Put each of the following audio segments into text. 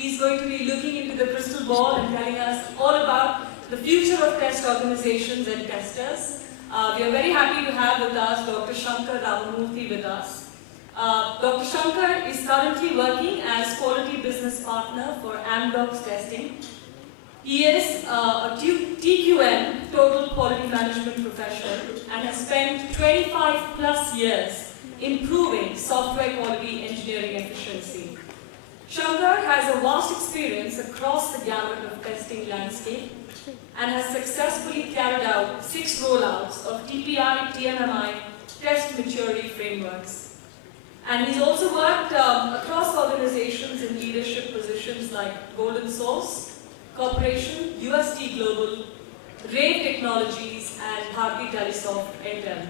He's going to be looking into the crystal ball and telling us all about the future of test organizations and testers. We are very happy to have with us Dr. Shankar Ramamoorthy with us. Dr. Shankar is currently working as Quality Business Partner for Amdocs Testing. He is a TQM, Total Quality Management Professional, and has spent 25 plus years improving software quality engineering efficiency. Shankar has a vast experience across the gamut of testing landscape and has successfully carried out 6 rollouts of TPI, TMMI, test maturity frameworks. And he's also worked across organizations in leadership positions like Golden Source Corporation, UST Global, Rave Technologies, and Bharti Telesoft Intel.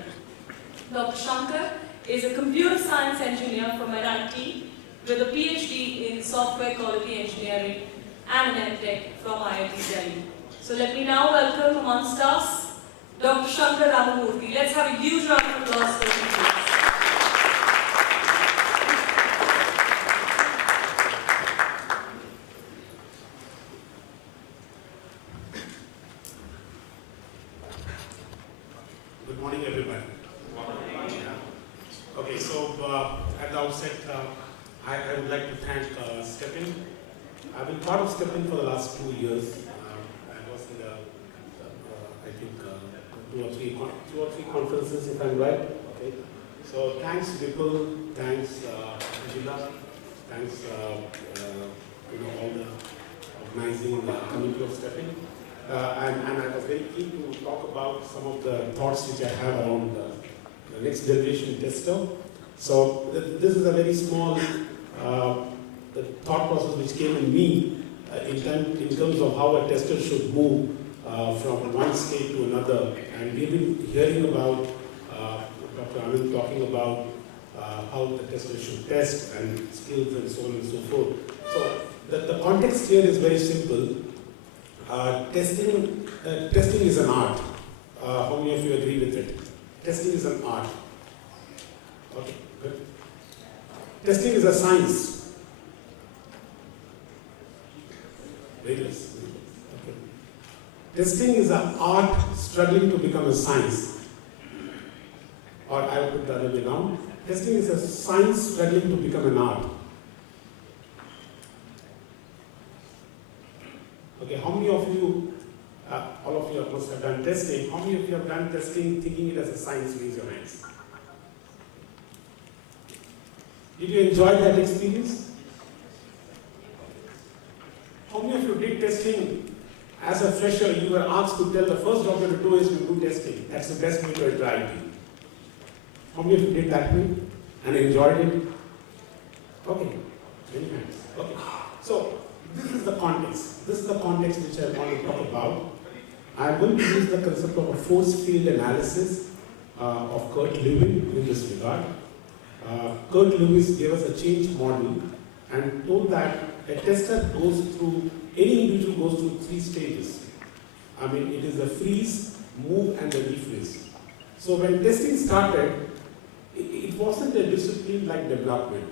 Dr. Shankar is a computer science engineer from MIT with a PhD in software quality engineering and an MTech from IIT Delhi. So let me now welcome amongst us Dr. Shankar Ramamoorthy. Let's have a huge round of applause for him, please. Good morning, everybody. Okay, so at the outset, I would like to thank Stepin. I've been part of Stepin for the last 2 years. I was in the, I think, two or three conferences, if I'm right. Okay. So thanks, Vipul. Thanks, Angela. Thanks, all the organizing committee of Stepin. And I was very keen to talk about some of the thoughts which I have around the next generation tester. So this is a very small the thought process which came in me in terms of how a tester should move from one state to another. And we've been hearing about Dr. Anand talking about how the tester should test and skills and so on and so forth. So the context here is very simple. Testing is an art. How many of you agree with it? Testing is an art. Okay, good. Testing is a science. Very less. Okay. Testing is an art struggling to become a science. Or I will put the other way around. Testing is a science struggling to become an art. Okay, how many of you, all of you must have done testing, how many of you have done testing thinking it as a science? Raise your hands. Did you enjoy that experience? How many of you did testing as a fresher? You were asked to tell the first job you have to do is to do testing. That's the best way to try it. How many of you did that way and enjoyed it? Okay, many hands. Okay, so this is the context. This is the context which I want to talk about. I'm going to use the concept of a force field analysis of Kurt Lewin in this regard. Kurt Lewis gave us a change model and told that a tester goes through, any individual goes through 3 stages. I mean, it is the freeze, move, and the refreeze. So when testing started, it wasn't a discipline like development.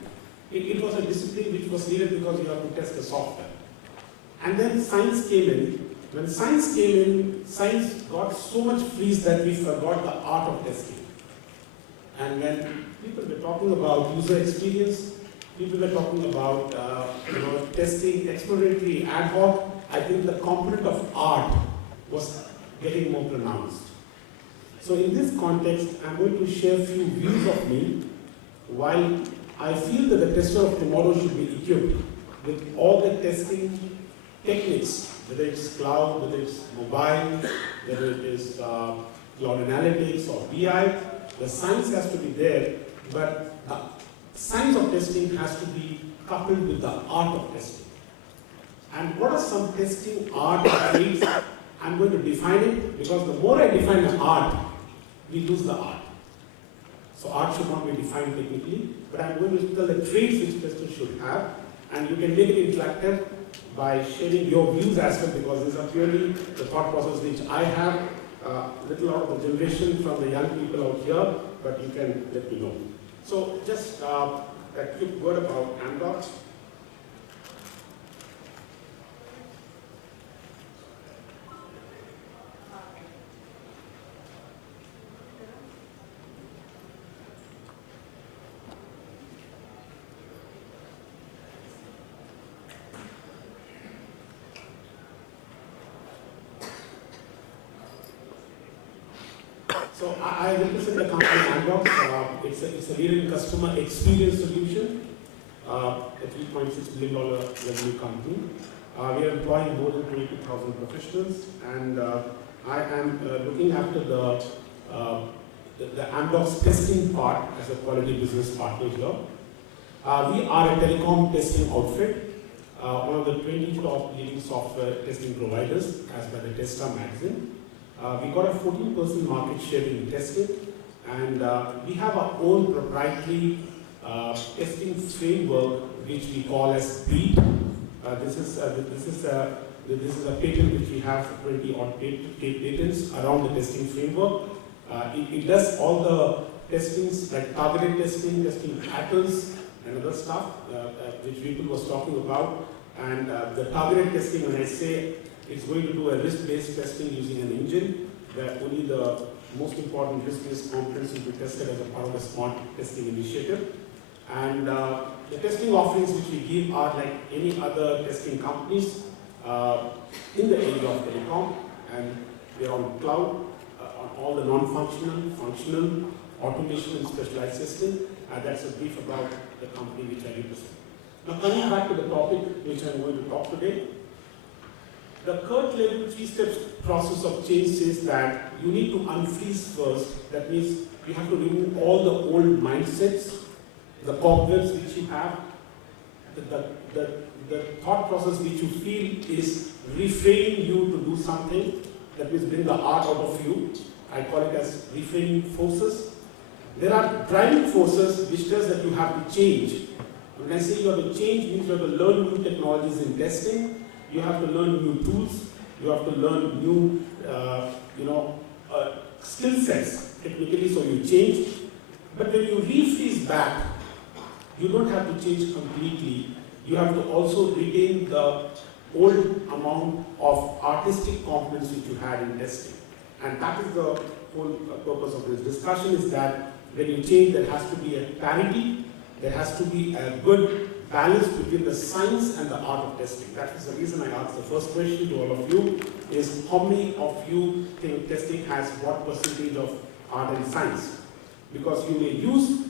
It was a discipline which was needed because you have to test the software. And then science came in. When science came in, science got so much freeze that we forgot the art of testing. And when people were talking about user experience, people were talking about testing, exploratory, ad hoc, I think the component of art was getting more pronounced. So in this context, I'm going to share a few views of me while I feel that the tester of tomorrow should be equipped with all the testing techniques, whether it's cloud, whether it's mobile, whether it is cloud analytics or BI. The science has to be there, but the science of testing has to be coupled with the art of testing. And what are some testing art traits? I'm going to define it because the more I define the art, we lose the art. So art should not be defined technically, but I'm going to tell the traits which testers should have, and you can make it interactive by sharing your views as well, because these are purely the thought process which I have, little out of the generation from the young people out here, but you can let me know. So just a quick word about Amdocs. So I represent the company Amdocs. It's a leading customer experience solution, a $3.6 billion revenue company. We are employing more than 22,000 professionals, and I am looking after the Amdocs testing part as a quality business partner here. We are a telecom testing outfit, one of the 20 top leading software testing providers as per the Testa magazine. We got a 14% market share in testing, and we have our own proprietary testing framework which we call as BEAT. This is a patent which we have 20 odd patents around the testing framework. It does all the testings like targeted testing, testing patterns and other stuff which people was talking about. And the targeted testing, when I say it's going to do a risk-based testing using an engine, where only the most important risk-based components will be tested as a part of the smart testing initiative. And the testing offerings which we give are like any other testing companies in the area of telecom, and we are on cloud, on all the non-functional, functional, automation and specialized testing. That's a brief about the company which I represent. Now coming back to the topic which I'm going to talk today, the Kurt level 3-step process of change says that you need to unfreeze first. That means you have to remove all the old mindsets, the cobwebs which you have, the thought process which you feel is refraining you to do something, that means bring the art out of you. I call it as refraining forces. There are driving forces which tells that you have to change. When I say you have to change, means you have to learn new technologies in testing, you have to learn new tools, you have to learn new skill sets technically, so you change. But when you refreeze back, you don't have to change completely. You have to also retain the old amount of artistic components which you had in testing. And that is the whole purpose of this discussion, is that when you change, there has to be a parity, there has to be a good balance between the science and the art of testing. That is the reason I asked the first question to all of you, is how many of you think testing has what percentage of art and science? Because you may use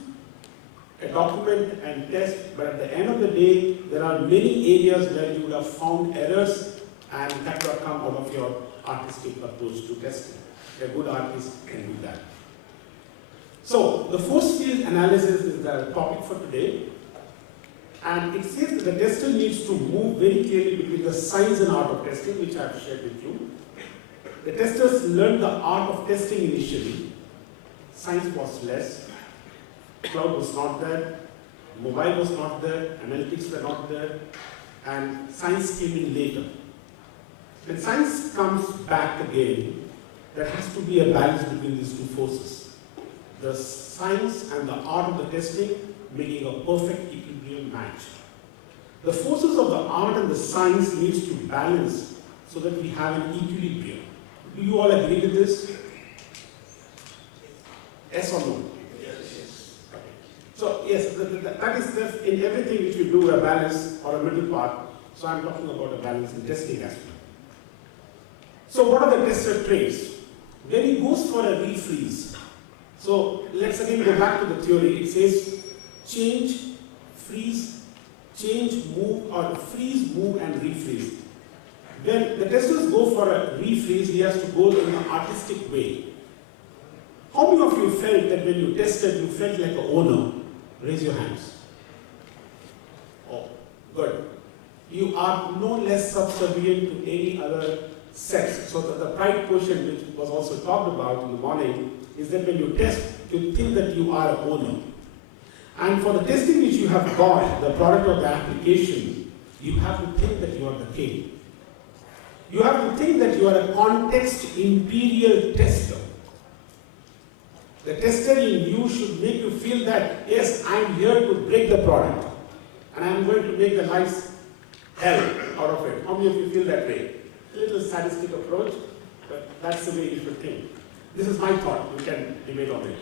a document and test, but at the end of the day, there are many areas where you would have found errors, and that will come out of your artistic approach to testing. A good artist can do that. So, the force field analysis is the topic for today, and it says that the tester needs to move very clearly between the science and art of testing, which I have shared with you. The testers learned the art of testing initially. Science was less. Cloud was not there, mobile was not there, analytics were not there, and science came in later. When science comes back again, there has to be a balance between these two forces. The science and the art of the testing making a perfect equilibrium match. The forces of the art and the science needs to balance so that we have an equilibrium. Do you all agree with this? Yes or no? So yes, that is in everything which we do, a balance or a middle part. So I'm talking about a balance in testing as well. So what are the tester traits? When he goes for a refreeze, so let's again go back to the theory. It says change, freeze, change, move, or freeze, move, and refreeze. When the testers go for a refreeze, he has to go in an artistic way. How many of you felt that when you tested, you felt like an owner? Raise your hands. Oh, good. You are no less subservient to any other sex. So the pride quotient, which was also talked about in the morning, is that when you test, you think that you are an owner. And for the testing which you have got, the product of the application, you have to think that you are the king. You have to think that you are a context imperial tester. The tester in you should make you feel that, yes, I'm here to break the product, and I'm going to make the life's hell out of it. How many of you feel that way? A little sadistic approach, but that's the way you should think. This is my thought. We can debate on it.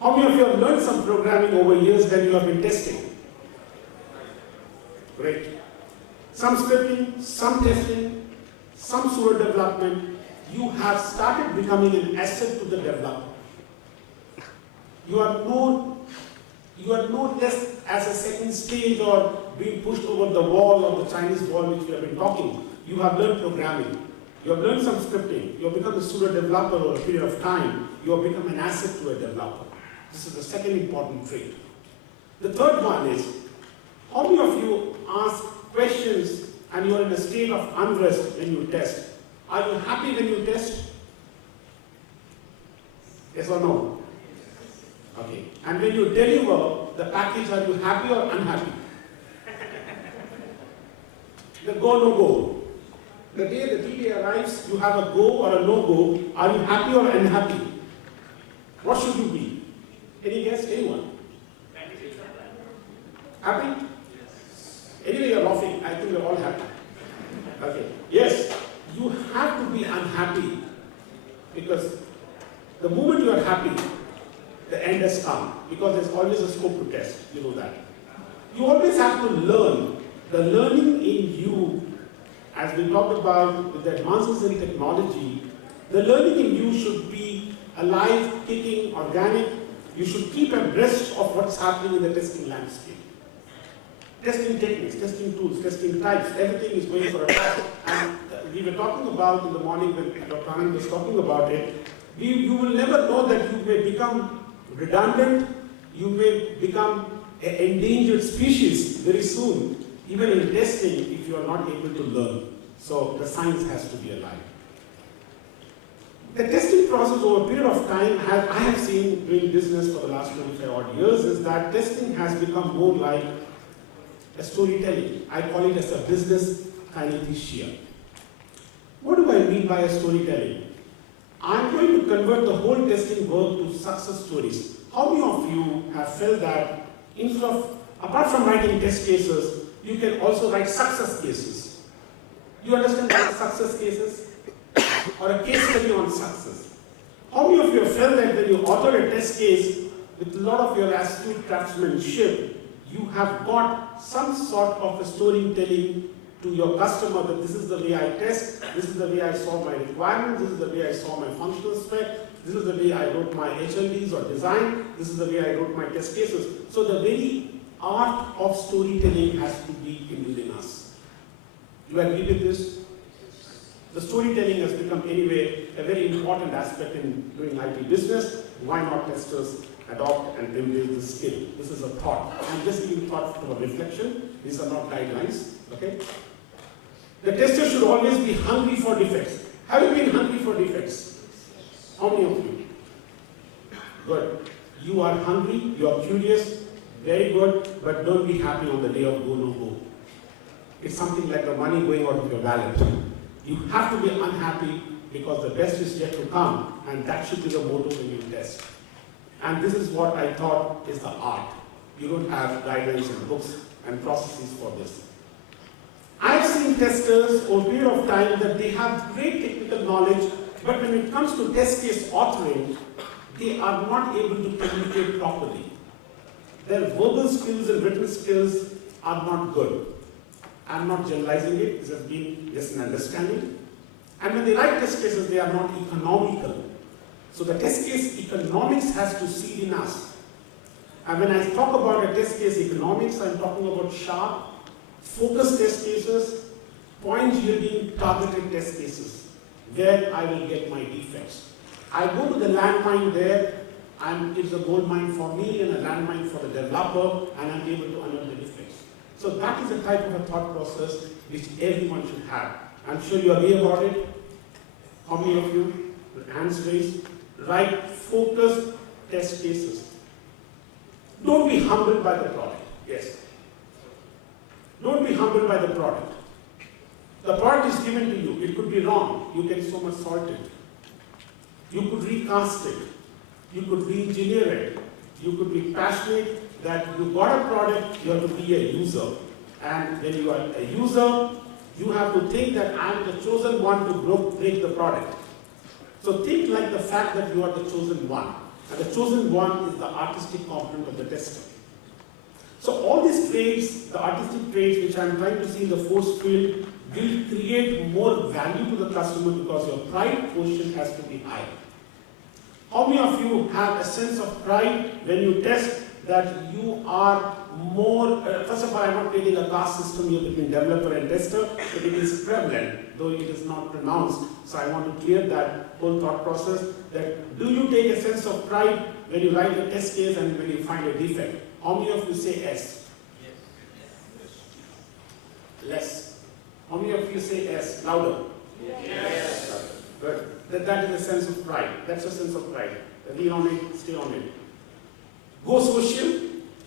How many of you have learned some programming over years when you have been testing? Great. Some scripting, some testing, some pseudo development. You have started becoming an asset to the developer. You are no less as a second stage or being pushed over the wall of the Chinese wall which we have been talking. You have learned programming. You have learned some scripting. You have become a pseudo developer over a period of time. You have become an asset to a developer. This is the second important trait. The third one is, how many of you ask questions and you are in a state of unrest when you test? Are you happy when you test? Yes or no? Okay. And when you deliver the package, are you happy or unhappy? The go, no go. The day the TD arrives, you have a go or a no go. Are you happy or unhappy? What should you be? Any guess? Anyone? Happy? Anyway, you're laughing. I think you're all happy. Okay. Yes, you have to be unhappy because the moment you are happy, the end has come because there's always a scope to test. You know that. You always have to learn. The learning in you, as we talked about with the advances in technology, the learning in you should be alive, kicking, organic. You should keep abreast of what's happening in the testing landscape. Testing techniques, testing tools, testing types, everything is going for a test. And we were talking about in the morning when Dr. Anand was talking about it, you will never know that you may become redundant, you may become an endangered species very soon, even in testing, if you are not able to learn. So the science has to be alive. The testing process over a period of time, I have seen doing business for the last 25 odd years, is that testing has become more like a storytelling. I call it as a business kinesia. What do I mean by a storytelling? I'm going to convert the whole testing work to success stories. How many of you have felt that instead of, apart from writing test cases, you can also write success cases? You understand what success cases? Or a case study on success. How many of you have felt that when you author a test case with a lot of your astute craftsmanship, you have got some sort of a storytelling to your customer that this is the way I test, this is the way I saw my requirements, this is the way I saw my functional spec, this is the way I wrote my HLDs or design, this is the way I wrote my test cases. So the very art of storytelling has to be within us. Do you agree with this? The storytelling has become anyway a very important aspect in doing IT business. Why not testers adopt and embrace this skill? This is a thought. I'm just giving thought from a reflection. These are not guidelines. Okay? The tester should always be hungry for defects. Have you been hungry for defects? How many of you? Good. You are hungry, you are curious, very good, but don't be happy on the day of go, no go. It's something like the money going out of your wallet. You have to be unhappy because the best is yet to come, and that should be the motto when you test. And this is what I thought is the art. You don't have guidelines and books and processes for this. I've seen testers over a period of time that they have great technical knowledge, but when it comes to test case authoring, they are not able to communicate properly. Their verbal skills and written skills are not good. I'm not generalizing it, this has been just an understanding. And when they write test cases, they are not economical. So the test case economics has to seed in us. And when I talk about a test case economics, I'm talking about sharp, focused test cases, point-yielding, targeted test cases, where I will get my defects. I go to the landmine there, and it's a gold mine for me and a landmine for the developer, and I'm able to unearth the defects. So that is the type of a thought process which everyone should have. I'm sure you agree about it. How many of you, with hands raised, write focused test cases? Don't be humbled by the product. Yes. Don't be humbled by the product. The product is given to you. It could be wrong. You can so much salt it. You could recast it. You could re-engineer it. You could be passionate that you got a product, you have to be a user. And when you are a user, you have to think that I am the chosen one to break the product. So think like the fact that you are the chosen one. And the chosen one is the artistic component of the tester. So all these traits, the artistic traits which I am trying to see in the force field, will create more value to the customer because your pride quotient has to be high. How many of you have a sense of pride when you test that you are more, first of all, I'm not creating a caste system here between developer and tester, but it is prevalent, though it is not pronounced. So I want to clear that whole thought process, that do you take a sense of pride when you write a test case and when you find a defect? How many of you say yes? Yes. Less. How many of you say yes? Louder. Yes. Good. That is a sense of pride. That's a sense of pride. Be on it, stay on it. Go social.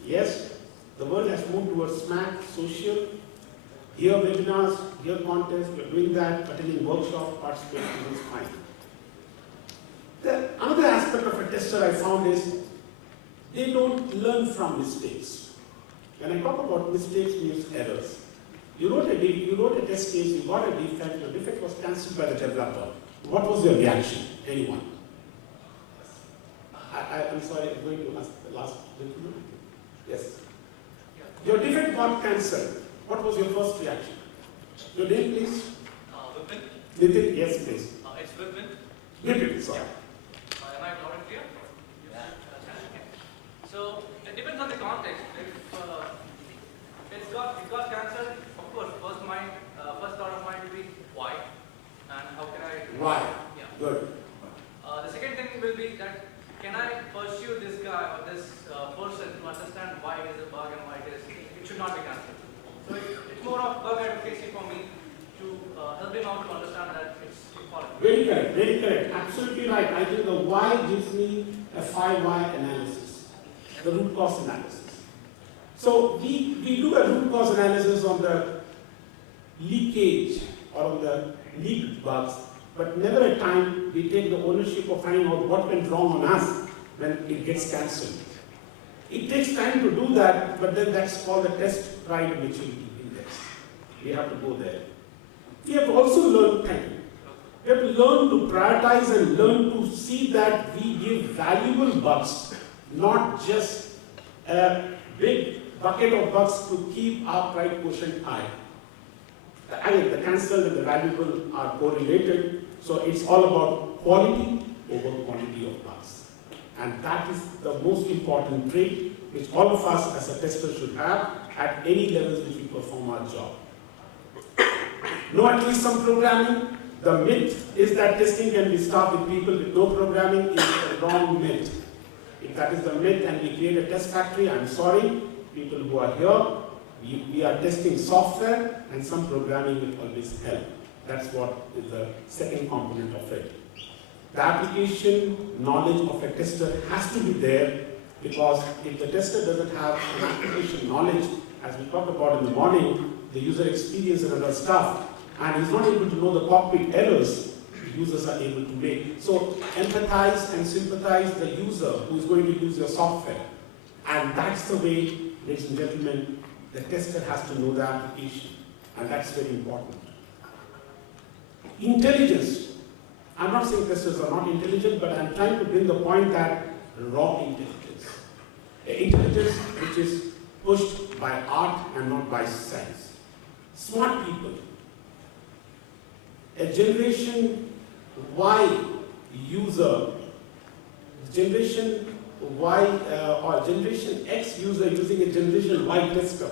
Yes. The world has moved towards SMAC, social. Here webinars, here contests, we're doing that, attending workshops, participating, is fine. Another aspect of a tester I found is they don't learn from mistakes. When I talk about mistakes, we use errors. You wrote a test case, you got a defect, your defect was cancelled by the developer. What was your reaction? Anyone? I'm sorry, I'm going to ask the last gentleman. Yes. Your defect got cancelled. What was your first reaction? Your name, please? Vipin. Nitin, yes, please. It's Vipin. Vipin, sorry. Am I loud and clear? Yeah. Okay. So it depends on the context. If it got cancelled, of course, first thought of mine will be why, and how can I? Why? Yeah. Good. The second thing will be that can I pursue this guy or this person to understand why it is a bug and why it should not be cancelled. So it's more of bug advocacy for me to help him out to understand that it's important. Very correct, very correct. Absolutely right. I think the why gives me a 5 why analysis, the root cause analysis. So we do a root cause analysis on the leakage or on the leaked bugs, but never a time we take the ownership of finding out what went wrong on us when it gets cancelled. It takes time to do that, but then that's called the test pride maturity index. We have to go there. We have also learned time. We have to learn to prioritize and learn to see that we give valuable bugs, not just a big bucket of bugs to keep our pride quotient high. The cancelled and the valuable are correlated, so it's all about quality over quantity of bugs. And that is the most important trait which all of us as a tester should have at any levels which we perform our job. No, at least some programming. The myth is that testing can be stopped with people with no programming is a wrong myth. If that is the myth and we create a test factory, I'm sorry, people who are here, we are testing software and some programming will always help. That's what is the second component of it. The application knowledge of a tester has to be there, because if the tester doesn't have an application knowledge, as we talked about in the morning, the user experience and other stuff, and he's not able to know the cockpit errors users are able to make. So empathize and sympathize the user who is going to use your software. And that's the way, ladies and gentlemen, the tester has to know the application. And that's very important. Intelligence. I'm not saying testers are not intelligent, but I'm trying to bring the point that raw intelligence. Intelligence which is pushed by art and not by science. Smart people. A Generation Y user, Generation Y or Generation X user using a Generation Y tester,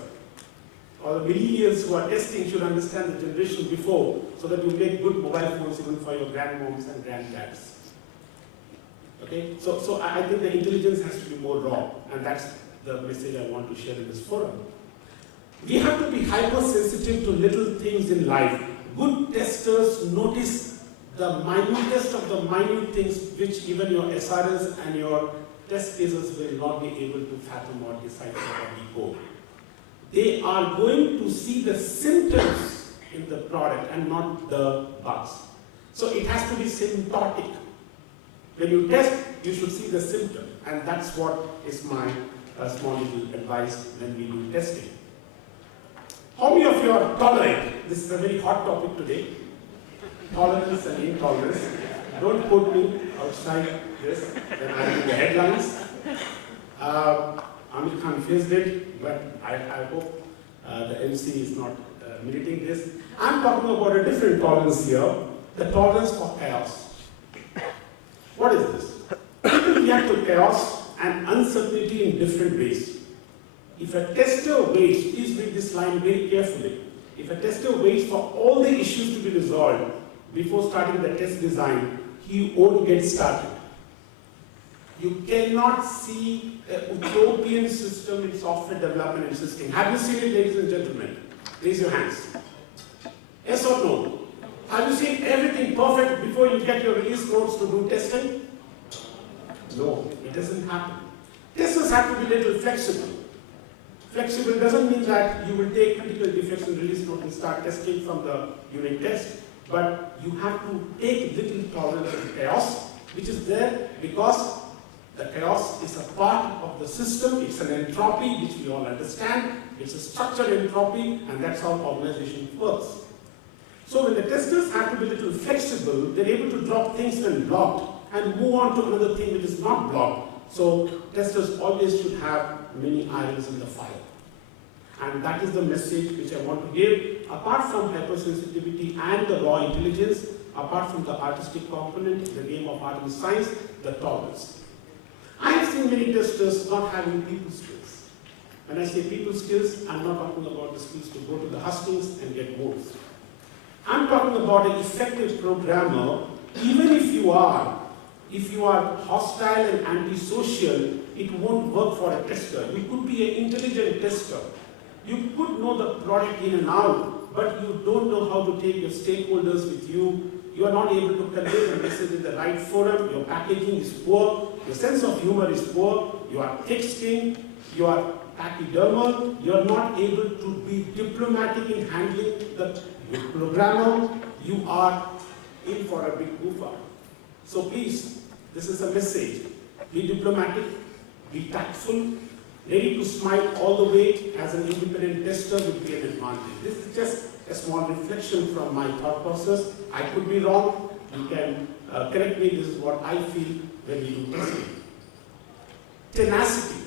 or the millennials who are testing should understand the generation before, so that you make good mobile phones even for your grandmoms and granddads. Okay, so I think the intelligence has to be more raw, and that's the message I want to share in this forum. We have to be hypersensitive to little things in life. Good testers notice the minutest of the minute things which even your SRS and your test cases will not be able to fathom or decipher or decode. They are going to see the symptoms in the product and not the bugs. So it has to be symptomatic. When you test, you should see the symptom, and that's what is my small little advice when we do testing. How many of you are tolerant? This is a very hot topic today. Tolerance and intolerance. Don't put me outside this when I'm in the headlines. Amir Khan faced it, but I hope the MC is not mitigating this. I'm talking about a different tolerance here, the tolerance for chaos. What is this? react to chaos and uncertainty in different ways. If a tester waits, please read this line very carefully. If a tester waits for all the issues to be resolved before starting the test design, he won't get started. You cannot see a utopian system in software development and testing. Have you seen it, ladies and gentlemen? Raise your hands. Yes or no? Have you seen everything perfect before you get your release notes to do testing? No, it doesn't happen. Testers have to be a little flexible. Flexible doesn't mean that you will take critical defects in release note and start testing from the unit test, but you have to take little tolerance of chaos, which is there because the chaos is a part of the system. It's an entropy, which we all understand. It's a structured entropy, and that's how organization works. So when the testers have to be a little flexible, they're able to drop things when blocked and move on to another thing which is not blocked. So testers always should have many irons in the fire. And that is the message which I want to give. Apart from hypersensitivity and the raw intelligence, apart from the artistic component in the game of art and science, the tolerance. I have seen many testers not having people skills. When I say people skills, I'm not talking about the skills to go to the hustings and get votes. I'm talking about an effective programmer. Even if you are hostile and antisocial, it won't work for a tester. You could be an intelligent tester. You could know the product in and out, but you don't know how to take your stakeholders with you. You are not able to convey the message in the right forum. Your packaging is poor. Your sense of humor is poor. You are thick-skinned. You are pachydermal. You are not able to be diplomatic in handling the programmer. You are in for a big goof up. So please, this is a message. Be diplomatic. Be tactful. Ready to smile all the way as an independent tester would be an advantage. This is just a small reflection from my thought process. I could be wrong. You can correct me. This is what I feel when we do testing. Tenacity,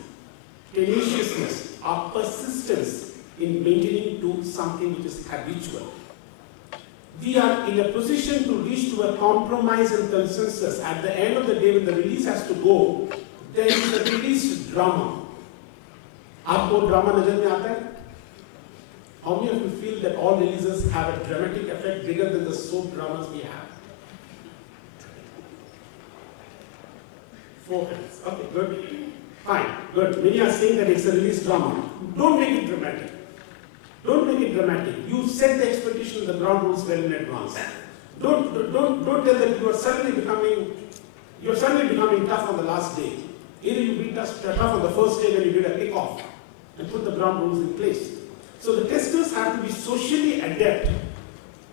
tenaciousness, our persistence in maintaining to something which is habitual. We are in a position to reach to a compromise and consensus. At the end of the day, when the release has to go, there is a release drama. आपको drama नजर में आता है? How many of you feel that all releases have a dramatic effect bigger than the soap dramas we have? 4 hands. Okay, good. Fine, good. Many are saying that it's a release drama. Don't make it dramatic. Don't make it dramatic. You set the expectation of the ground rules well in advance. Don't tell that you are suddenly becoming tough on the last day. Either you be tough on the first day when you did a kickoff and put the ground rules in place. So the testers have to be socially adept.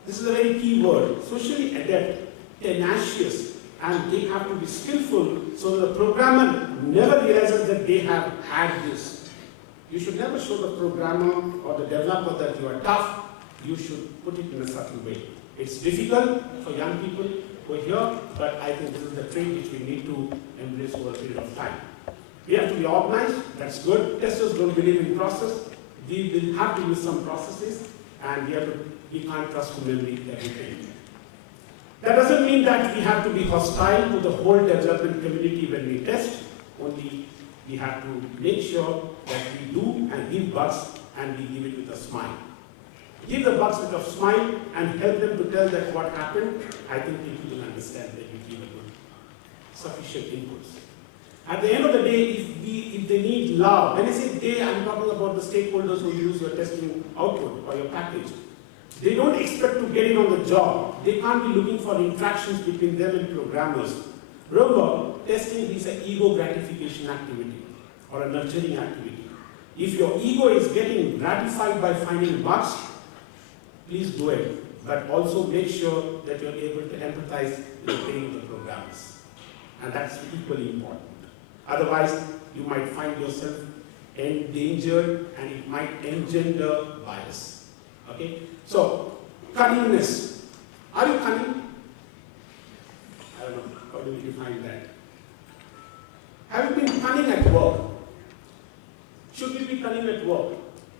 This is a very key word. Socially adept, tenacious, and they have to be skillful so that the programmer never realizes that they have had this. You should never show the programmer or the developer that you are tough. You should put it in a subtle way. It's difficult for young people who are here, but I think this is the trait which we need to embrace over a period of time. We have to be organized, that's good. Testers don't believe in process. We will have to use some processes, and we can't trust to memory everything. That doesn't mean that we have to be hostile to the whole development community when we test. Only we have to make sure that we do and give bugs, and we give it with a smile. Give the bugs with a smile and help them to tell that what happened. I think people will understand that we give a good, sufficient inputs. At the end of the day, if they need love, when I say they, I'm talking about the stakeholders who use your testing output or your package. They don't expect to get in on the job. They can't be looking for interactions between them and programmers. Remember, testing is an ego gratification activity or a nurturing activity. If your ego is getting gratified by finding bugs, please do it. But also make sure that you're able to empathize with the pain of the programmers. And that's equally important. Otherwise, you might find yourself endangered and it might engender bias. Okay? So, cunningness. Are you cunning? I don't know. How do you define that? Have you been cunning at work? Should we be cunning at work?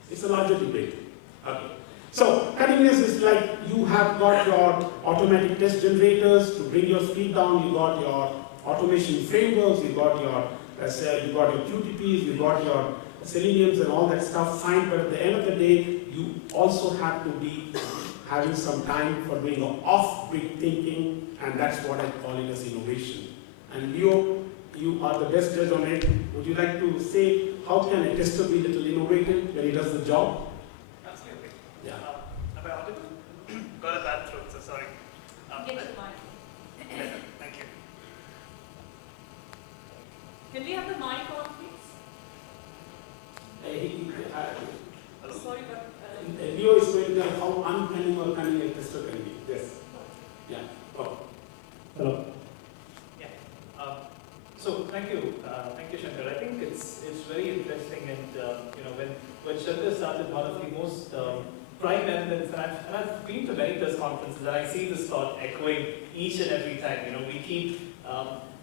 It's a larger debate. Okay. So, cunningness is like you have got your automatic test generators to bring your speed down, you got your automation frameworks, you got your QTPs, you got your Seleniums and all that stuff, fine, but at the end of the day, you also have to be having some time for doing off-grid thinking, and that's what I call it as innovation. And Leo, you are the best judge on it. Would you like to say how can a tester be a little innovative when he does the job? Absolutely. Yeah. Am I audible? Got a bad throat, so sorry. Get the mic. Thank you. Can we have the mic on, please? Sorry, but... Leo is going to tell how uncanny or cunning a tester can be. Yes. Yeah. Oh. Hello. Yeah. So thank you, Shankar. I think it's very interesting, and when Shankar started, one of the most prime elements, and I've been to many press conferences, and I see this thought echoing each and every time. We keep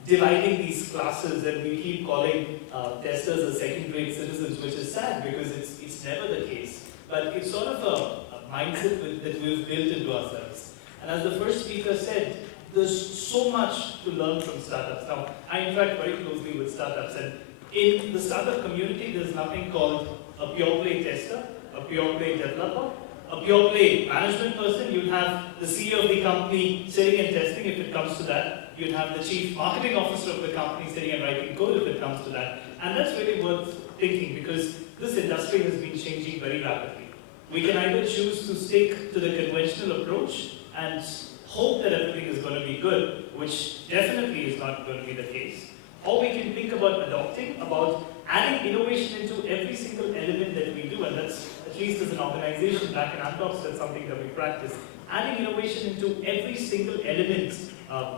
dividing these classes, and we keep calling testers as second-rate citizens, which is sad because it's never the case. But it's sort of a mindset that we've built into ourselves. And as the first speaker said, there's so much to learn from startups. Now, I interact very closely with startups, and in the startup community, there's nothing called a pure play tester, a pure play developer, a pure play management person. You'd have the CEO of the company sitting and testing if it comes to that. You'd have the chief marketing officer of the company sitting and writing code if it comes to that. And that's really worth thinking, because this industry has been changing very rapidly. We can either choose to stick to the conventional approach and hope that everything is going to be good, which definitely is not going to be the case. Or we can think about adding innovation into every single element that we do, and that's, at least as an organization back in Amdocs, that's something that we practice. Adding innovation into every single element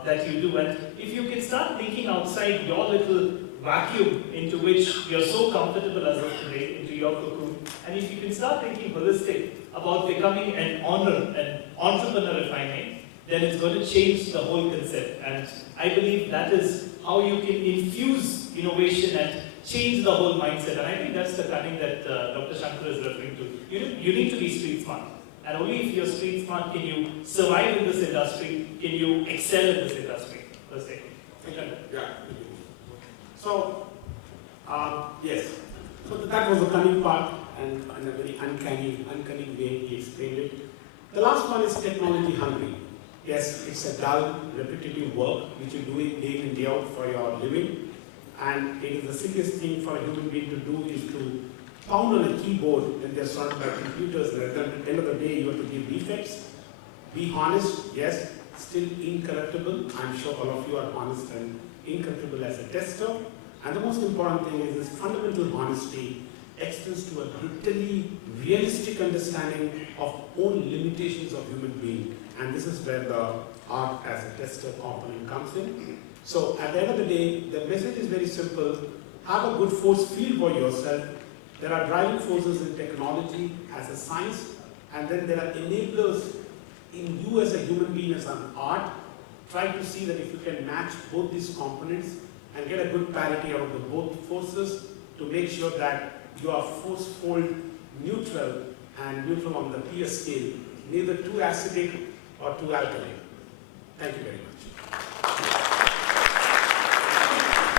that you do, and if you can start thinking outside your little vacuum into which you're so comfortable as of today, into your cocoon, and if you can start thinking holistic about becoming an entrepreneur, if I may, then it's going to change the whole concept. And I believe that is how you can infuse innovation and change the whole mindset. And I think that's the cunning that Dr. Shankar is referring to. You need to be street smart. And only if you're street smart can you survive in this industry, can you excel in this industry, per se. Yeah. So, yes. So that was the cunning part, and in a very uncanny way he explained it. The last one is technology hungry. Yes, it's a dull, repetitive work which you're doing day in, day out for your living. And it is the simplest thing for a human being to do is to pound on a keyboard when they're surrounded by computers, and at the end of the day you have to give defects. Be honest, yes, still incorruptible. I'm sure all of you are honest and incorruptible as a tester. And the most important thing is this fundamental honesty extends to a brutally realistic understanding of own limitations of human being. And this is where the art as a tester component comes in. So at the end of the day, the message is very simple. Have a good force field for yourself. There are driving forces in technology as a science, and then there are enablers in you as a human being as an art. Try to see that if you can match both these components and get a good parity out of the both forces to make sure that you are force-fold neutral and neutral on the PS scale, neither too acidic or too alkaline. Thank you very much.